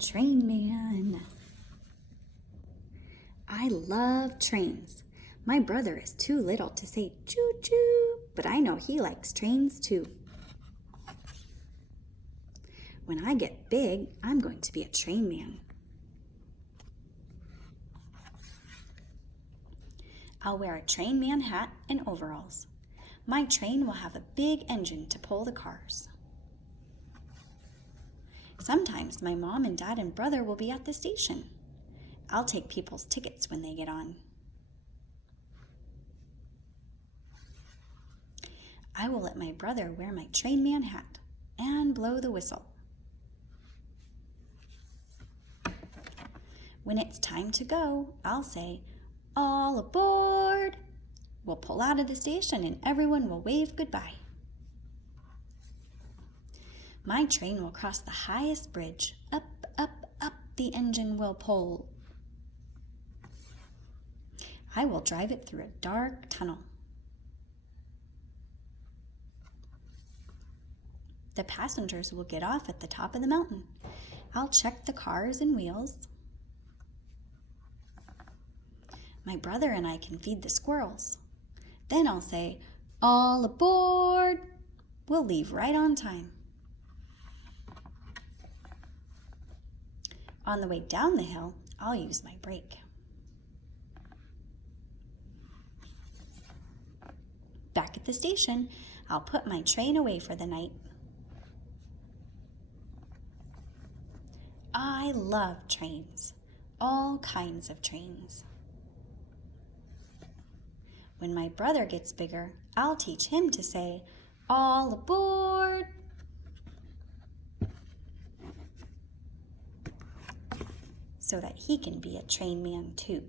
Train man. I love trains. My brother is too little to say choo-choo, but I know he likes trains too. When I get big, I'm going to be a train man. I'll wear a train man hat and overalls. My train will have a big engine to pull the cars. Sometimes my mom and dad and brother will be at the station. I'll take people's tickets when they get on. I will let my brother wear my train man hat and blow the whistle. When it's time to go, I'll say, "All aboard!" We'll pull out of the station and everyone will wave goodbye. My train will cross the highest bridge. Up, up, up the engine will pull. I will drive it through a dark tunnel. The passengers will get off at the top of the mountain. I'll check the cars and wheels. My brother and I can feed the squirrels. Then I'll say, "All aboard!" We'll leave right on time. On the way down the hill, I'll use my brake. Back at the station, I'll put my train away for the night. I love trains, all kinds of trains. When my brother gets bigger, I'll teach him to say, "All aboard!" so that he can be a train man too.